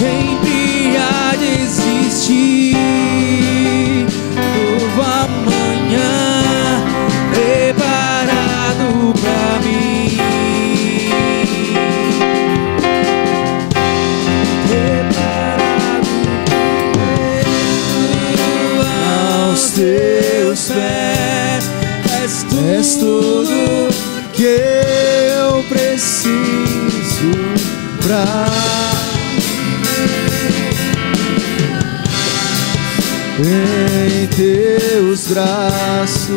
sempre há de existir novo amanhã preparado pra mim. Preparado aos teus pés, és tudo que eu preciso pra em teus braços,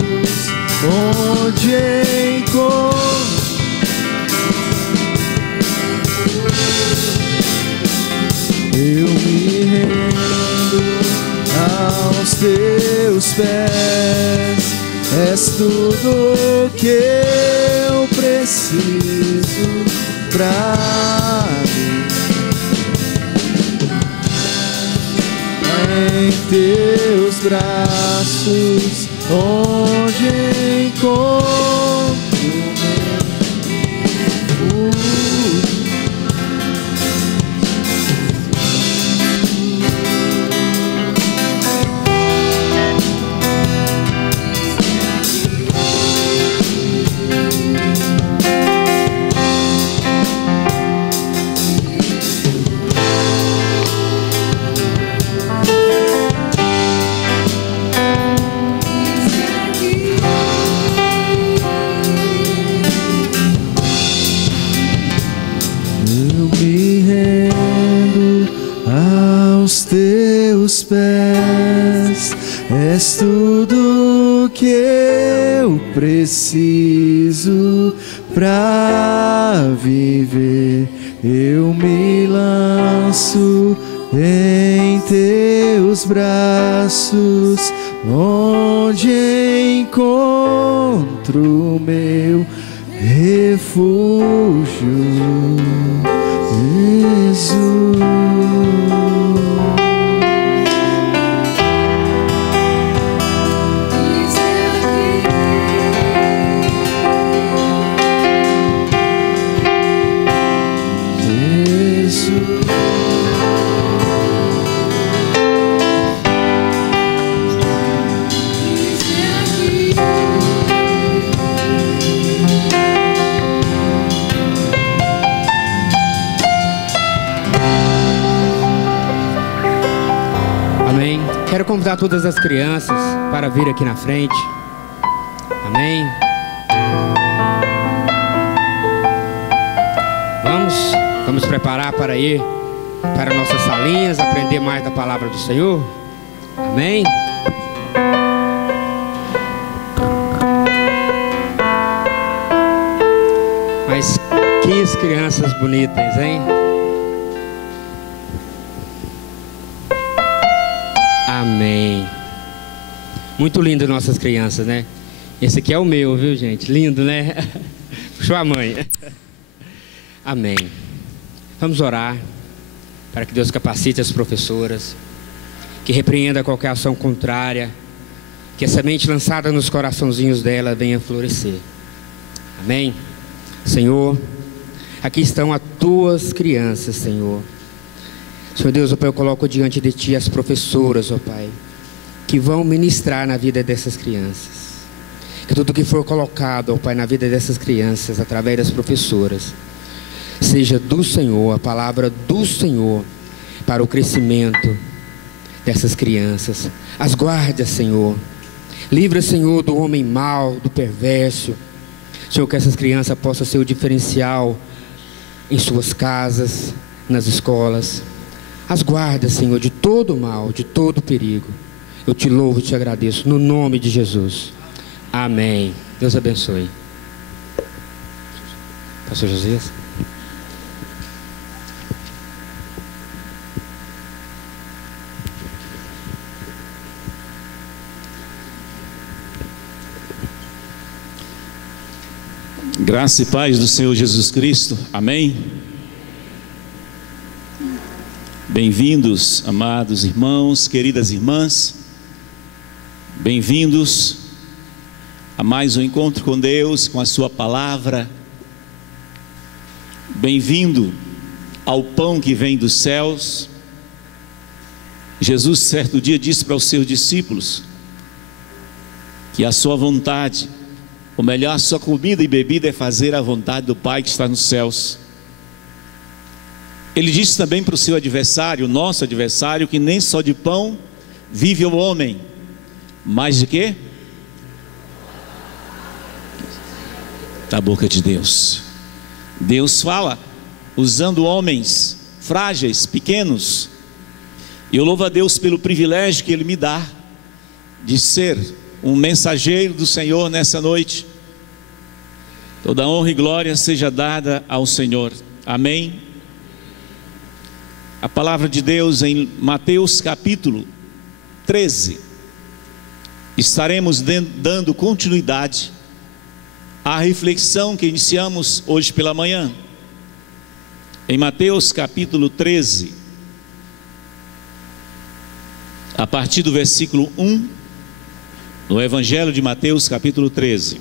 onde encontro eu me rendo aos teus pés. És tudo que eu preciso pra mim. Em teus braços, onde encontro meu refúgio. Teus pés, és tudo que eu preciso pra viver. Eu me lanço em teus braços, onde encontro meu refúgio, Jesus. Quero convidar todas as crianças para vir aqui na frente. Amém. Vamos preparar para ir para nossas salinhas, aprender mais da palavra do Senhor. Amém. Mas que crianças bonitas, hein? Amém. Muito lindo nossas crianças, né? Esse aqui é o meu, viu, gente? Lindo, né? Puxou a mãe. Amém. Vamos orar para que Deus capacite as professoras, que repreenda qualquer ação contrária, que a semente lançada nos coraçãozinhos dela venha florescer. Amém. Senhor, aqui estão as tuas crianças, Senhor. Senhor Deus, ó Pai, eu coloco diante de Ti as professoras, ó Pai, que vão ministrar na vida dessas crianças. Que tudo que for colocado, ó Pai, na vida dessas crianças, através das professoras, seja do Senhor, a palavra do Senhor, para o crescimento dessas crianças. As guarda, Senhor. Livra, Senhor, do homem mau, do perverso. Senhor, que essas crianças possam ser o diferencial em suas casas, nas escolas. As guarda, Senhor, de todo mal, de todo perigo. Eu te louvo e te agradeço, no nome de Jesus. Amém. Deus abençoe. Pastor Josias. Graça e paz do Senhor Jesus Cristo. Amém. Bem-vindos, amados irmãos, queridas irmãs. Bem-vindos a mais um encontro com Deus, com a sua palavra. Bem-vindo ao pão que vem dos céus. Jesus certo dia disse para os seus discípulos que a sua vontade, ou melhor, a sua comida e bebida é fazer a vontade do Pai que está nos céus. Ele disse também para o seu adversário, nosso adversário, que nem só de pão vive o homem, mas de quê? Da boca de Deus. Deus fala usando homens frágeis, pequenos. E eu louvo a Deus pelo privilégio que Ele me dá de ser um mensageiro do Senhor nessa noite. Toda honra e glória seja dada ao Senhor. Amém. A palavra de Deus em Mateus capítulo 13. Estaremos dando continuidade à reflexão que iniciamos hoje pela manhã. Em Mateus capítulo 13, a partir do versículo 1, no Evangelho de Mateus capítulo 13.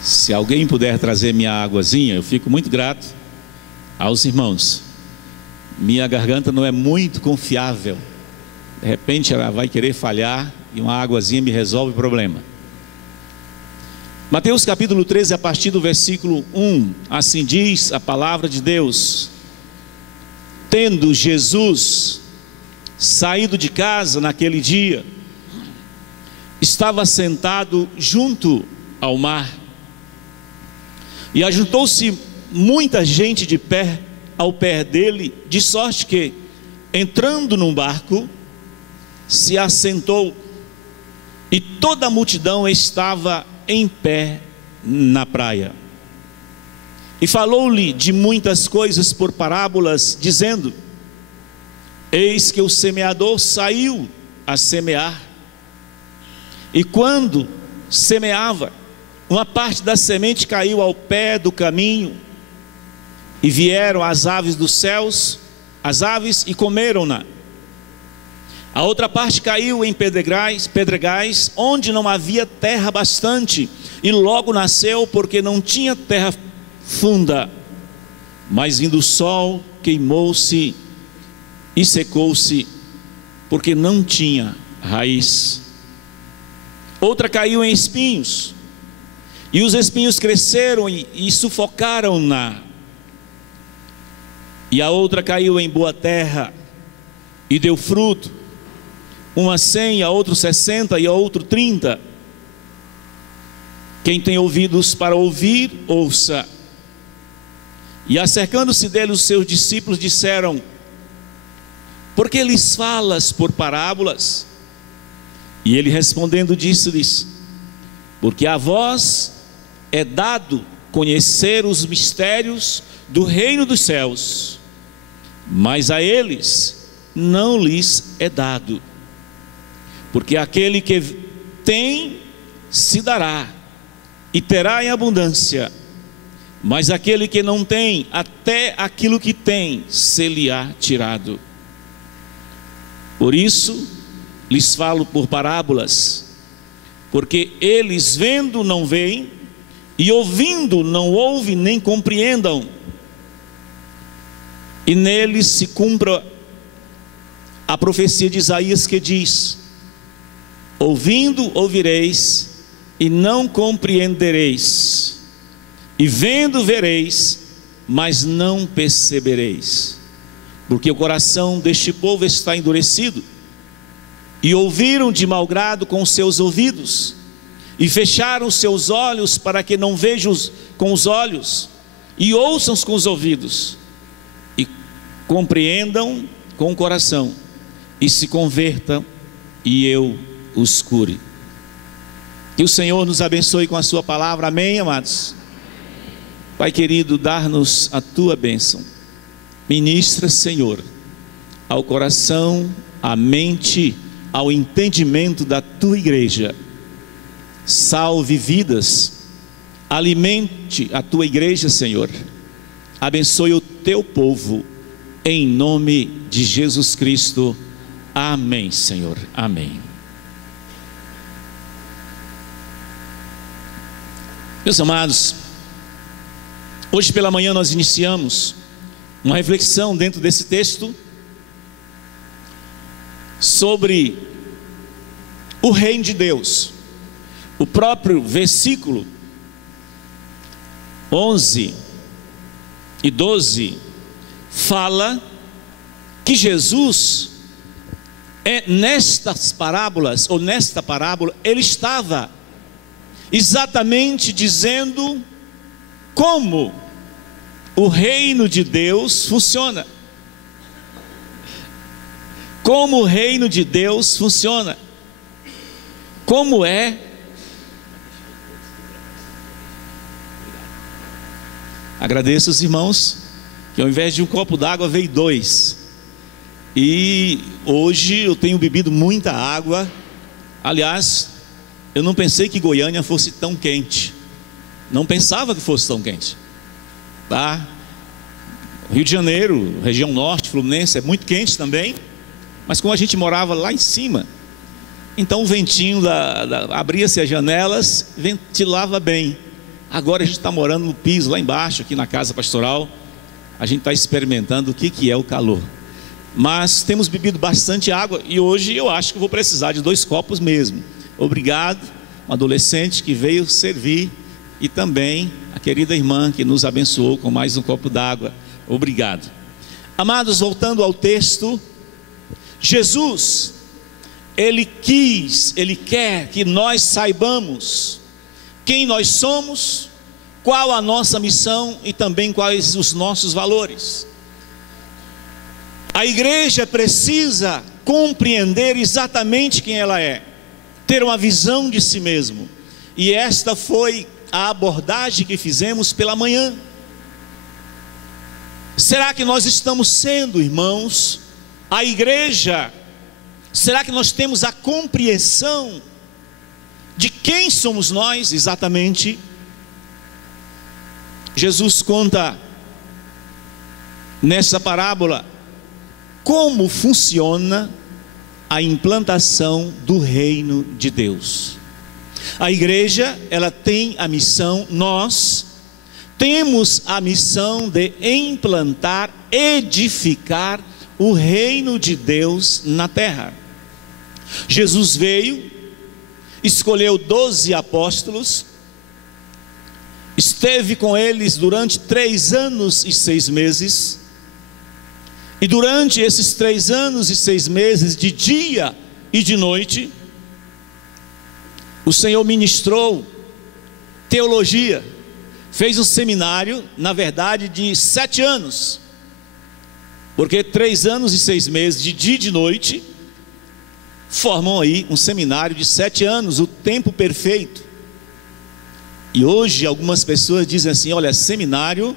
Se alguém puder trazer minha águazinha, eu fico muito grato aos irmãos. Minha garganta não é muito confiável. De repente ela vai querer falhar e uma águazinha me resolve o problema. Mateus capítulo 13, a partir do versículo 1, assim diz a palavra de Deus: tendo Jesus saído de casa naquele dia, estava sentado junto ao mar, e ajuntou-se muita gente de pé ao pé dele, de sorte que, entrando num barco, se assentou, e toda a multidão estava em pé na praia. E falou-lhe de muitas coisas por parábolas, dizendo: eis que o semeador saiu a semear, e quando semeava, uma parte da semente caiu ao pé do caminho, e vieram as aves dos céus, as aves, e comeram-na. A outra parte caiu em pedregais, onde não havia terra bastante, e logo nasceu, porque não tinha terra funda. Mas vindo o sol, queimou-se e secou-se, porque não tinha raiz. Outra caiu em espinhos, e os espinhos cresceram e sufocaram-na. E a outra caiu em boa terra, e deu fruto, uma 100, a outro 60 e a outro 30. Quem tem ouvidos para ouvir, ouça. E acercando-se dele os seus discípulos disseram: por que lhes falas por parábolas? E ele respondendo disse-lhes: porque a vós é dado conhecer os mistérios do reino dos céus, mas a eles não lhes é dado. Porque aquele que tem, se dará, e terá em abundância, mas aquele que não tem, até aquilo que tem, se-lhe-á tirado. Por isso, lhes falo por parábolas, porque eles vendo não veem, e ouvindo não ouvem nem compreendam, e neles se cumpra a profecia de Isaías que diz: ouvindo ouvireis e não compreendereis, e vendo vereis, mas não percebereis, porque o coração deste povo está endurecido, e ouviram de mau grado com os seus ouvidos, e fecharam os seus olhos, para que não vejam com os olhos, e ouçam com os ouvidos, e compreendam com o coração, e se convertam, e eu os cure. Que o Senhor nos abençoe com a sua palavra. Amém, amados? Pai querido, dá-nos a tua bênção. Ministra, Senhor, ao coração, à mente, ao entendimento da tua igreja. Salve vidas, alimente a tua igreja, Senhor. Abençoe o teu povo, em nome de Jesus Cristo. Amém, Senhor. Amém. Meus amados, hoje pela manhã nós iniciamos uma reflexão dentro desse texto sobre o reino de Deus. O próprio versículo 11 e 12 fala que Jesus, nestas parábolas, ou nesta parábola, ele estava exatamente dizendo como o reino de Deus funciona. Como o reino de Deus funciona. Como é. Agradeço os irmãos, que ao invés de um copo d'água veio 2. E hoje eu tenho bebido muita água. Aliás, eu não pensei que Goiânia fosse tão quente. Não pensava que fosse tão quente. Tá? Rio de Janeiro, região norte, Fluminense, é muito quente também. Mas como a gente morava lá em cima, então o ventinho abria-se as janelas, ventilava bem. Agora a gente está morando no piso, lá embaixo, aqui na casa pastoral. A gente está experimentando o que é o calor. Mas temos bebido bastante água e hoje eu acho que vou precisar de 2 copos mesmo. Obrigado, um adolescente que veio servir, e também a querida irmã que nos abençoou com mais um copo d'água. Obrigado. Amados, voltando ao texto, Jesus, ele quer que nós saibamos quem nós somos, qual a nossa missão e também quais os nossos valores. A igreja precisa compreender exatamente quem ela é, ter uma visão de si mesmo, e esta foi a abordagem que fizemos pela manhã. Será que nós estamos sendo, irmãos, a igreja? Será que nós temos a compreensão de quem somos nós exatamente? Jesus conta nessa parábola como funciona a implantação do reino de Deus. A igreja, ela tem a missão, nós temos a missão de implantar, edificar o reino de Deus na terra. Jesus veio, escolheu 12 apóstolos, esteve com eles durante 3 anos e 6 meses, e durante esses 3 anos e 6 meses, de dia e de noite, o Senhor ministrou teologia, fez um seminário, na verdade de 7 anos, porque 3 anos e 6 meses, de dia e de noite, formam aí um seminário de 7 anos, o tempo perfeito. E hoje algumas pessoas dizem assim: olha, seminário,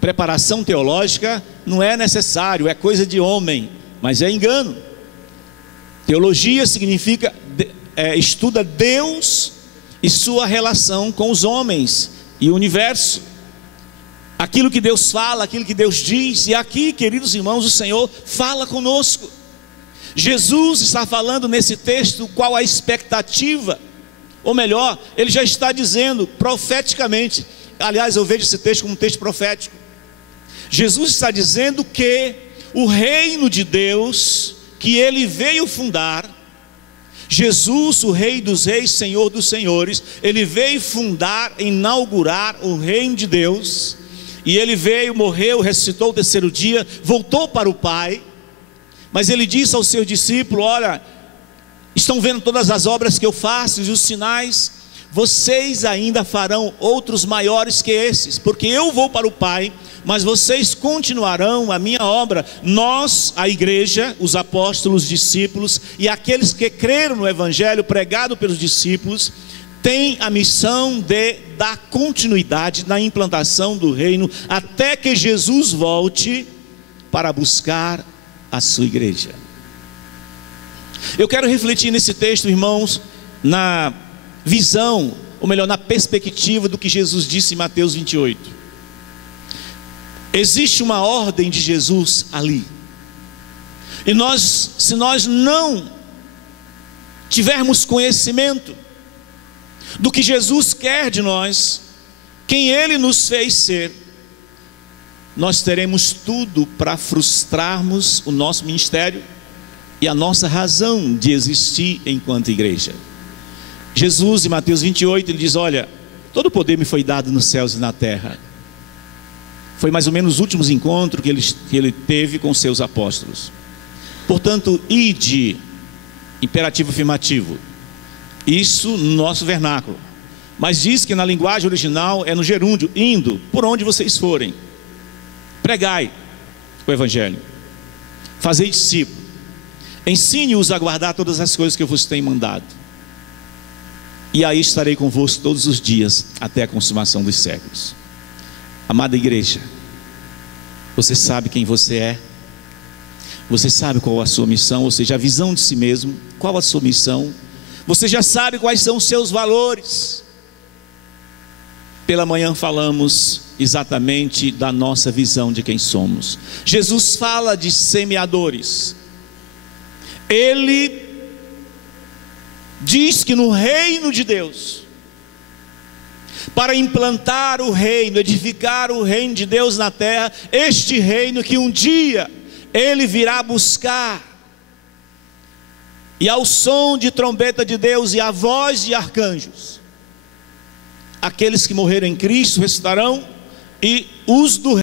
preparação teológica não é necessário, é coisa de homem. Mas é engano. Teologia significa estuda Deus e sua relação com os homens e o universo, aquilo que Deus fala, aquilo que Deus diz. E aqui, queridos irmãos, o Senhor fala conosco. Jesus está falando nesse texto qual a expectativa, ou melhor, ele já está dizendo profeticamente. Aliás, eu vejo esse texto como um texto profético. Jesus está dizendo que o reino de Deus, que ele veio fundar, Jesus, o Rei dos Reis, Senhor dos Senhores, ele veio fundar, inaugurar o reino de Deus, e ele veio, morreu, ressuscitou o 3º dia, voltou para o Pai, mas ele disse aos seus discípulos: olha, estão vendo todas as obras que eu faço e os sinais, vocês ainda farão outros maiores que esses, porque eu vou para o Pai, mas vocês continuarão a minha obra. Nós, a igreja, os apóstolos, discípulos e aqueles que creram no evangelho pregado pelos discípulos, têm a missão de dar continuidade na implantação do reino, até que Jesus volte para buscar a sua igreja. Eu quero refletir nesse texto, irmãos, na visão, ou melhor, na perspectiva do que Jesus disse em Mateus 28. Existe uma ordem de Jesus ali, e nós, se nós não tivermos conhecimento do que Jesus quer de nós, quem Ele nos fez ser, nós teremos tudo para frustrarmos o nosso ministério e a nossa razão de existir enquanto igreja. Jesus, em Mateus 28, ele diz: olha, todo o poder me foi dado nos céus e na terra. Foi mais ou menos os últimos encontros que ele teve com seus apóstolos. Portanto, ide, imperativo afirmativo, isso no nosso vernáculo, mas diz que na linguagem original é no gerúndio, indo, por onde vocês forem, pregai o evangelho, fazei discípulos, ensine-os a guardar todas as coisas que eu vos tenho mandado, e aí estarei convosco todos os dias, até a consumação dos séculos. Amada igreja, você sabe quem você é? Você sabe qual a sua missão? Ou seja, a visão de si mesmo, qual a sua missão? Você já sabe quais são os seus valores? Pela manhã falamos exatamente da nossa visão de quem somos. Jesus fala de semeadores. Ele diz que no reino de Deus, para implantar o reino, edificar o reino de Deus na terra, este reino que um dia Ele virá buscar, e ao som de trombeta de Deus e à voz de arcanjos, aqueles que morreram em Cristo ressuscitarão, e os do